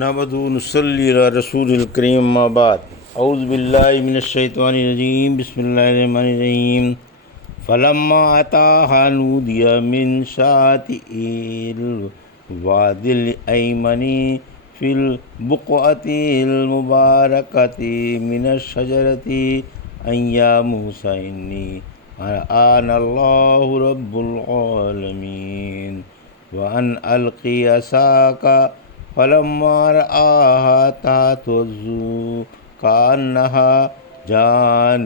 نحمدہ و نصلی علی رسول الکریم اما بعد اعوذ باللہ من الشیطان الرجیم بسم اللہ الرحمن الرحیم فلما اتاها نودی من شاطئ الواد الایمن فی البقعة المبارکة من الشجرة ان یا موسیٰ انی انا اللہ رب العالمین وان القی عصاک فلما رآها تهتز كأنها جان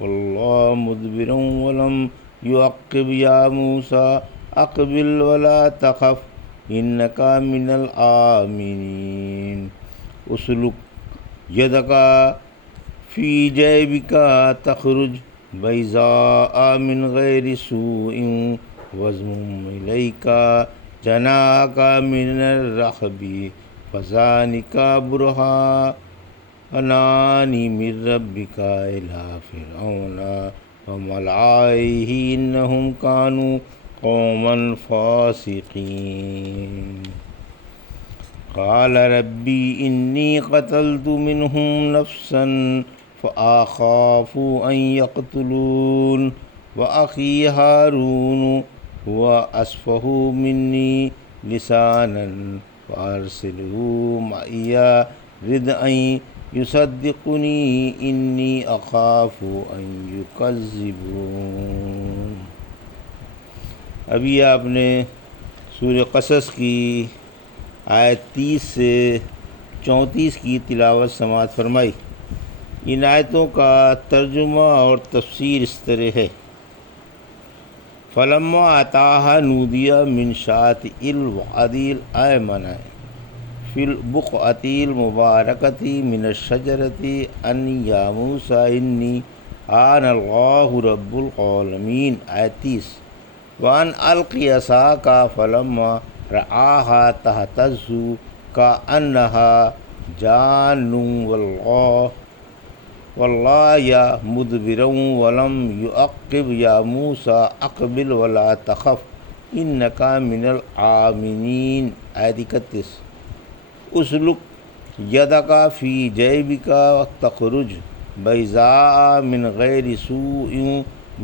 والله مدبر ولم يعقب يا موسى أقبل ولا تخف إنك من الآمنين اسلك يدك في جيبك تخرج بيضاء من غير سوء واضمم إليك جناحك من الرحب فذلك برهانان من ربك إلى فرعون وملئه إنهم كانوا قوما فاسقين قال ربي إني قتلت منهم نفسا فأخاف أن يقتلون وأخي هارون هو أصفه مني لسانا فأرسله معي رد أن يصدقني إني أخاف أن يكذبون۔ ابھی آپ نے سورہ قصص کی آیت 30 سے 34 کی تلاوت سماعت فرمائی۔ ان آیتوں کا ترجمہ اور تفسیر اس طرح ہے۔ فلما اتاها نودی من شاطئ الواد الایمن فی البقعة المبارکة من الشجرة ان یا موسیٰ انی انا اللہ رب العالمین آیت 30۔ وان القی عصاک فلما رآها تهتز كأنها جان والله یا مدبر ولم يعقب یا موسیٰ اقبل ولا تخف انک من الآمنین آیت 31۔ اسلک یدک فی جیبک تخرج بیضاء من غیر سوء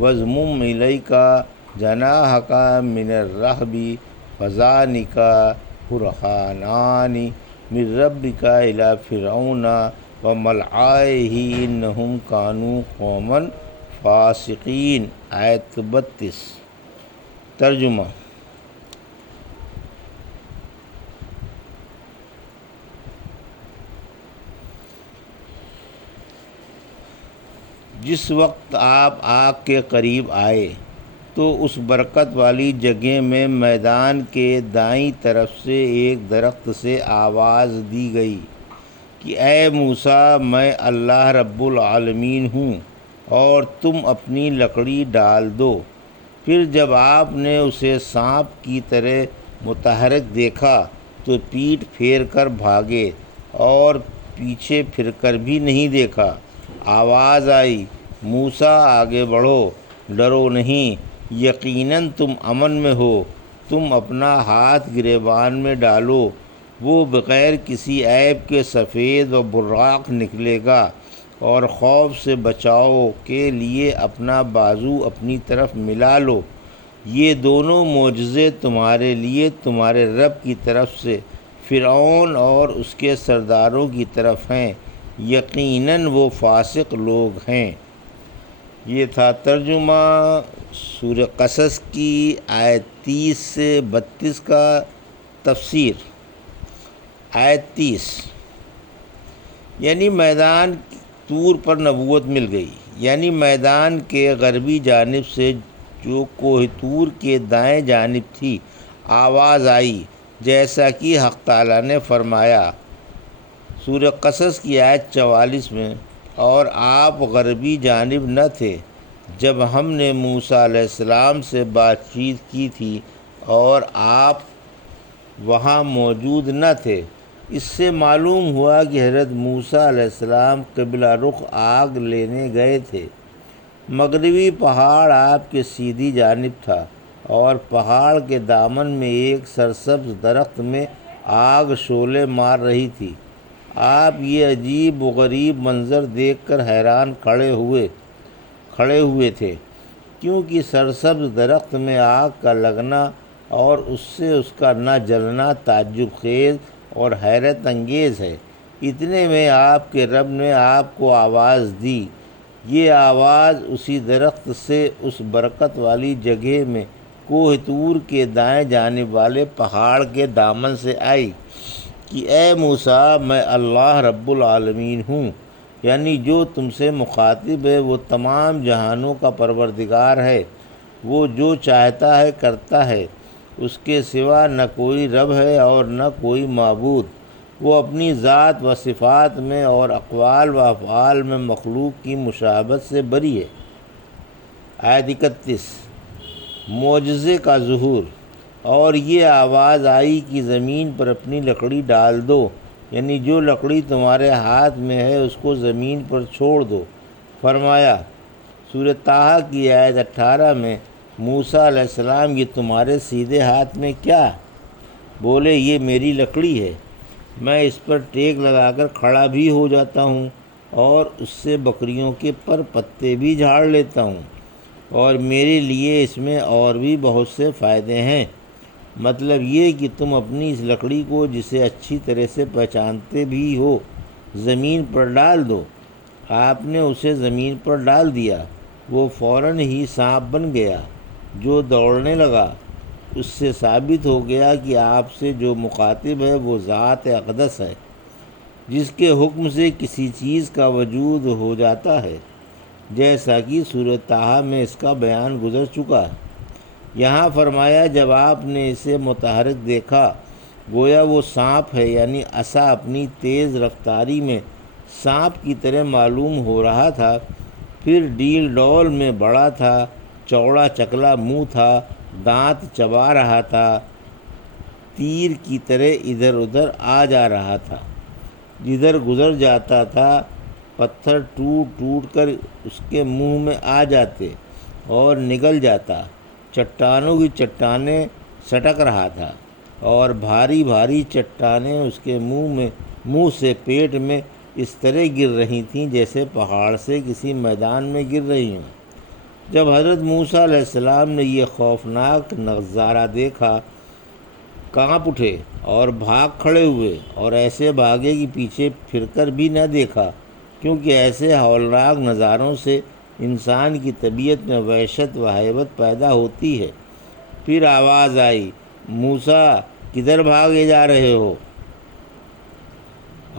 واضمم الیک جناحک من الرحب فذلک برہانان من ربک الی فرعون وملئه انہم کانوا قوما فاسقین آیت 32۔ ترجمہ۔ جس وقت آپ آگ کے قریب آئے تو اس برکت والی جگہ میں میدان کے دائیں طرف سے ایک درخت سے آواز دی گئی کہ اے موسیٰ میں اللہ رب العالمین ہوں اور تم اپنی لکڑی ڈال دو۔ پھر جب آپ نے اسے سانپ کی طرح متحرک دیکھا تو پیٹھ پھیر کر بھاگے اور پیچھے پھر کر بھی نہیں دیکھا۔ آواز آئی موسیٰ آگے بڑھو، ڈرو نہیں، یقیناً تم امن میں ہو، تم اپنا ہاتھ گریبان میں ڈالو، وہ بغیر کسی عیب کے سفید و براق نکلے گا، اور خوف سے بچاؤ کے لیے اپنا بازو اپنی طرف ملا لو۔ یہ دونوں معجزے تمہارے لیے تمہارے رب کی طرف سے فرعون اور اس کے سرداروں کی طرف ہیں، یقیناً وہ فاسق لوگ ہیں۔ یہ تھا ترجمہ سورہ قصص کی آیت 30 سے 32 کا۔ تفسیر۔ آیت 30 یعنی میدان طور پر نبوت مل گئی، یعنی میدان کے غربی جانب سے جو کوہ طور کے دائیں جانب تھی آواز آئی، جیسا کہ حق تعالیٰ نے فرمایا سورہ قصص کی آیت 44 میں، اور آپ غربی جانب نہ تھے جب ہم نے موسیٰ علیہ السلام سے بات چیت کی تھی اور آپ وہاں موجود نہ تھے۔ اس سے معلوم ہوا کہ حضرت موسیٰ علیہ السلام قبلہ رخ آگ لینے گئے تھے۔ مغربی پہاڑ آپ کے سیدھی جانب تھا اور پہاڑ کے دامن میں ایک سرسبز درخت میں آگ شعلے مار رہی تھی۔ آپ یہ عجیب و غریب منظر دیکھ کر حیران کھڑے ہوئے تھے، کیونکہ سرسبز درخت میں آگ کا لگنا اور اس سے اس کا نہ جلنا تعجب خیز اور حیرت انگیز ہے۔ اتنے میں آپ کے رب نے آپ کو آواز دی۔ یہ آواز اسی درخت سے اس برکت والی جگہ میں کوہ طور کے دائیں جانب والے پہاڑ کے دامن سے آئی کہ اے موسیٰ، میں اللہ رب العالمین ہوں، یعنی جو تم سے مخاطب ہے وہ تمام جہانوں کا پروردگار ہے۔ وہ جو چاہتا ہے کرتا ہے، اس کے سوا نہ کوئی رب ہے اور نہ کوئی معبود۔ وہ اپنی ذات و صفات میں اور اقوال و افعال میں مخلوق کی مشابہت سے بری ہے۔ آیت 31 معجزے کا ظہور۔ اور یہ آواز آئی کہ زمین پر اپنی لکڑی ڈال دو، یعنی جو لکڑی تمہارے ہاتھ میں ہے اس کو زمین پر چھوڑ دو۔ فرمایا سورہ طٰہٰ کی آیت 18 میں، موسیٰ علیہ السلام یہ تمہارے سیدھے ہاتھ میں کیا؟ بولے یہ میری لکڑی ہے، میں اس پر ٹیک لگا کر کھڑا بھی ہو جاتا ہوں اور اس سے بکریوں کے پر پتے بھی جھاڑ لیتا ہوں، اور میرے لیے اس میں اور بھی بہت سے فائدے ہیں۔ مطلب یہ کہ تم اپنی اس لکڑی کو، جسے اچھی طرح سے پہچانتے بھی ہو، زمین پر ڈال دو۔ آپ نے اسے زمین پر ڈال دیا، وہ فوراً ہی سانپ بن گیا جو دوڑنے لگا۔ اس سے ثابت ہو گیا کہ آپ سے جو مخاطب ہے وہ ذات اقدس ہے، جس کے حکم سے کسی چیز کا وجود ہو جاتا ہے، جیسا کہ سورہ طٰہٰ میں اس کا بیان گزر چکا ہے۔ یہاں فرمایا جب آپ نے اسے متحرک دیکھا، گویا وہ سانپ ہے، یعنی عصا اپنی تیز رفتاری میں سانپ کی طرح معلوم ہو رہا تھا، پھر ڈیل ڈول میں بڑا تھا، چوڑا چکلا منہ تھا، دانت چبا رہا تھا، تیر کی طرح ادھر ادھر آ جا رہا تھا، جدھر گزر جاتا تھا پتھر ٹوٹ ٹوٹ کر اس کے منہ میں آ جاتے اور نگل جاتا، چٹانوں کی چٹانیں سٹک رہا تھا، اور بھاری بھاری چٹانیں اس کے منہ سے پیٹ میں اس طرح گر رہی تھیں جیسے پہاڑ سے کسی میدان میں گر رہی ہوں۔ جب حضرت موسیٰ علیہ السلام نے یہ خوفناک نظارہ دیکھا، کانپ اٹھے اور بھاگ کھڑے ہوئے، اور ایسے بھاگے کہ پیچھے پھر کر بھی نہ دیکھا، کیونکہ ایسے ہولناک نظاروں سے انسان کی طبیعت میں وحشت و ہیبت پیدا ہوتی ہے۔ پھر آواز آئی، موسیٰ کدھر بھاگے جا رہے ہو؟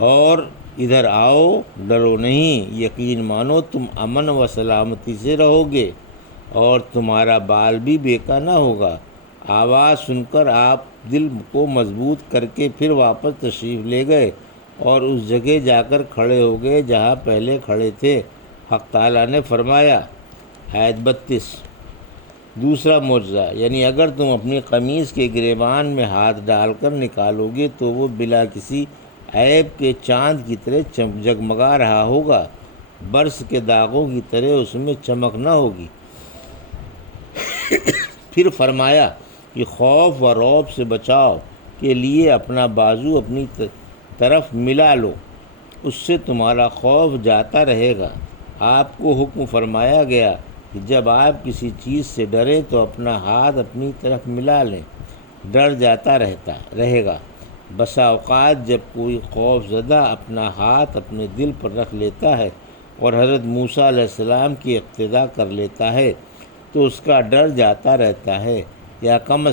اور ادھر آؤ، ڈرو نہیں، یقین مانو تم امن و سلامتی سے رہو گے اور تمہارا بال بھی بیکا نہ ہوگا۔ آواز سن کر آپ دل کو مضبوط کر کے پھر واپس تشریف لے گئے اور اس جگہ جا کر کھڑے ہو گئے جہاں پہلے کھڑے تھے۔ حق تعالیٰ نے فرمایا، آیت 32 دوسرا معجزہ، یعنی اگر تم اپنی قمیص کے گریبان میں ہاتھ ڈال کر نکالو گے تو وہ بلا کسی عیب کے چاند کی طرح جگمگا رہا ہوگا، برس کے داغوں کی طرح اس میں چمک نہ ہوگی۔ پھر فرمایا کہ خوف و رعب سے بچاؤ کے لیے اپنا بازو اپنی طرف ملا لو، اس سے تمہارا خوف جاتا رہے گا۔ آپ کو حکم فرمایا گیا کہ جب آپ کسی چیز سے ڈریں تو اپنا ہاتھ اپنی طرف ملا لیں، ڈر جاتا رہے گا۔ بسا اوقات جب کوئی خوف زدہ اپنا ہاتھ اپنے دل پر رکھ لیتا ہے اور حضرت موسیٰ علیہ السلام کی اقتدا کر لیتا ہے تو اس کا ڈر جاتا رہتا ہے، یا کم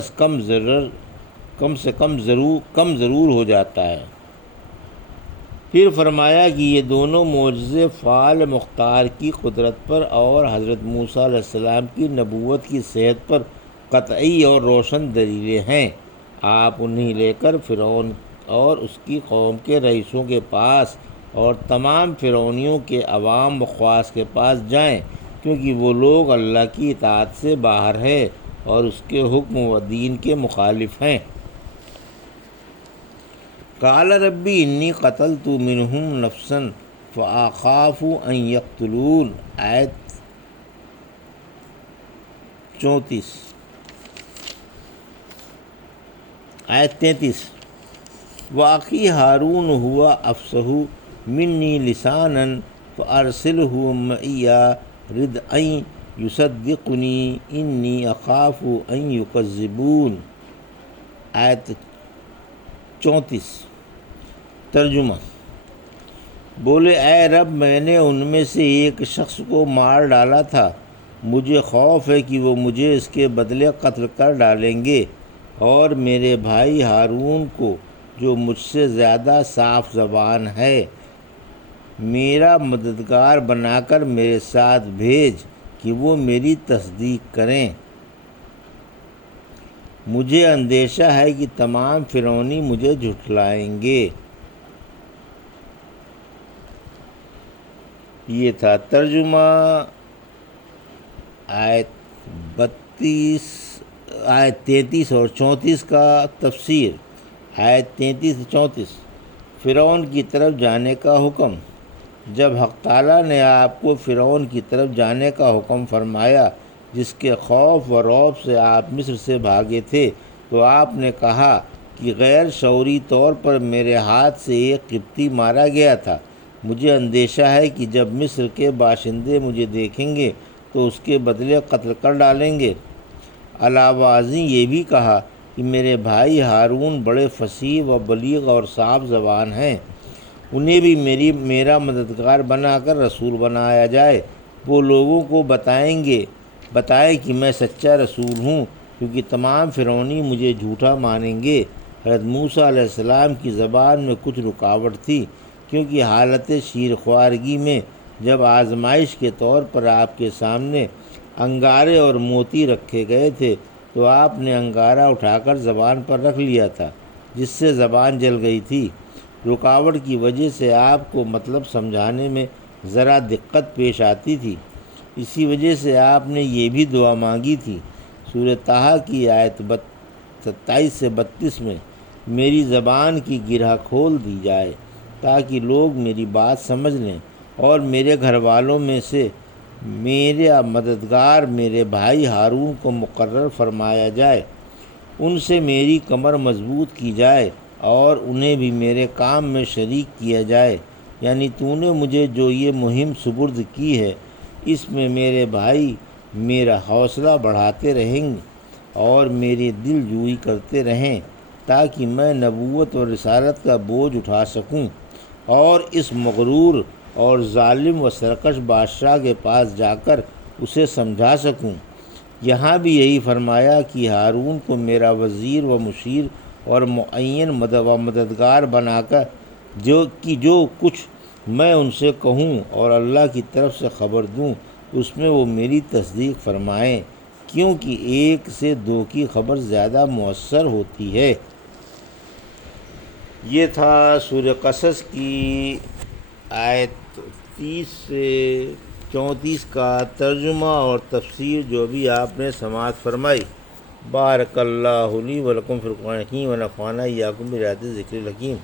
سے کم ضرور ہو جاتا ہے۔ پھر فرمایا کہ یہ دونوں معجزے فعال مختار کی قدرت پر اور حضرت موسیٰ علیہ السلام کی نبوت کی صحت پر قطعی اور روشن دلیلیں ہیں۔ آپ انہیں لے کر فرعون اور اس کی قوم کے رئیسوں کے پاس اور تمام فرعونیوں کے عوام و خواص کے پاس جائیں، کیونکہ وہ لوگ اللہ کی اطاعت سے باہر ہیں اور اس کے حکم و دین کے مخالف ہیں۔ قال ربی انی قتلت منہم نفسا فاخاف ان یقتلون، آیت 33۔ واقعی ہارون ہوا افصح منی لسانا فارسلہ معی ردءا یصدقنی انی اخاف ان یکذبون۔ آیت 34۔ ترجمہ: بولے اے رب، میں نے ان میں سے ایک شخص کو مار ڈالا تھا، مجھے خوف ہے کہ وہ مجھے اس کے بدلے قتل کر ڈالیں گے، اور میرے بھائی ہارون کو جو مجھ سے زیادہ صاف زبان ہے میرا مددگار بنا کر میرے ساتھ بھیج کہ وہ میری تصدیق کریں۔ مجھے اندیشہ ہے کہ تمام فرعونی مجھے جھٹلائیں گے۔ یہ تھا ترجمہ۔ آیت 33 اور 34 کا تفسیر۔ آیت 33 سے 34۔ فرعون کی طرف جانے کا حکم۔ جب حق تعالیٰ نے آپ کو فرعون کی طرف جانے کا حکم فرمایا، جس کے خوف و رعب سے آپ مصر سے بھاگے تھے، تو آپ نے کہا کہ غیر شعوری طور پر میرے ہاتھ سے ایک قبطی مارا گیا تھا۔ مجھے اندیشہ ہے کہ جب مصر کے باشندے مجھے دیکھیں گے تو اس کے بدلے قتل کر ڈالیں گے۔ علاوہ ازیں یہ بھی کہا کہ میرے بھائی ہارون بڑے فصیح و بلیغ اور صاف زبان ہیں، انہیں بھی میرا مددگار بنا کر رسول بنایا جائے، وہ لوگوں کو بتائے کہ میں سچا رسول ہوں، کیونکہ تمام فرعونی مجھے جھوٹا مانیں گے۔ حضرت موسیٰ علیہ السلام کی زبان میں کچھ رکاوٹ تھی، کیونکہ حالت شیرخوارگی میں جب آزمائش کے طور پر آپ کے سامنے انگارے اور موتی رکھے گئے تھے تو آپ نے انگارہ اٹھا کر زبان پر رکھ لیا تھا، جس سے زبان جل گئی تھی۔ رکاوٹ کی وجہ سے آپ کو مطلب سمجھانے میں ذرا دقت پیش آتی تھی، اسی وجہ سے آپ نے یہ بھی دعا مانگی تھی۔ سورہ طٰہٰ کی آیت 27 سے 32 میں میری زبان کی گرہ کھول دی جائے تاکہ لوگ میری بات سمجھ لیں، اور میرے گھر والوں میں سے میرا مددگار میرے بھائی ہارون کو مقرر فرمایا جائے، ان سے میری کمر مضبوط کی جائے اور انہیں بھی میرے کام میں شریک کیا جائے، یعنی تو نے مجھے جو یہ مہم سپرد کی ہے، اس میں میرے بھائی میرا حوصلہ بڑھاتے رہیں اور میری دل جوئی کرتے رہیں، تاکہ میں نبوت اور رسالت کا بوجھ اٹھا سکوں اور اس مغرور اور ظالم و سرکش بادشاہ کے پاس جا کر اسے سمجھا سکوں۔ یہاں بھی یہی فرمایا کہ ہارون کو میرا وزیر و مشیر اور معین و مددگار بنا کر جو کچھ میں ان سے کہوں اور اللہ کی طرف سے خبر دوں، اس میں وہ میری تصدیق فرمائیں، کیونکہ ایک سے دو کی خبر زیادہ مؤثر ہوتی ہے۔ یہ تھا سورہ قصص کی آیت 30 سے 34 کا ترجمہ اور تفسیر جو بھی آپ نے سماعت فرمائی۔ بارک اللہ لی و لکم فی القرآن الحکیم و نفعنی وایاکم بآیات الذکر الحکیم۔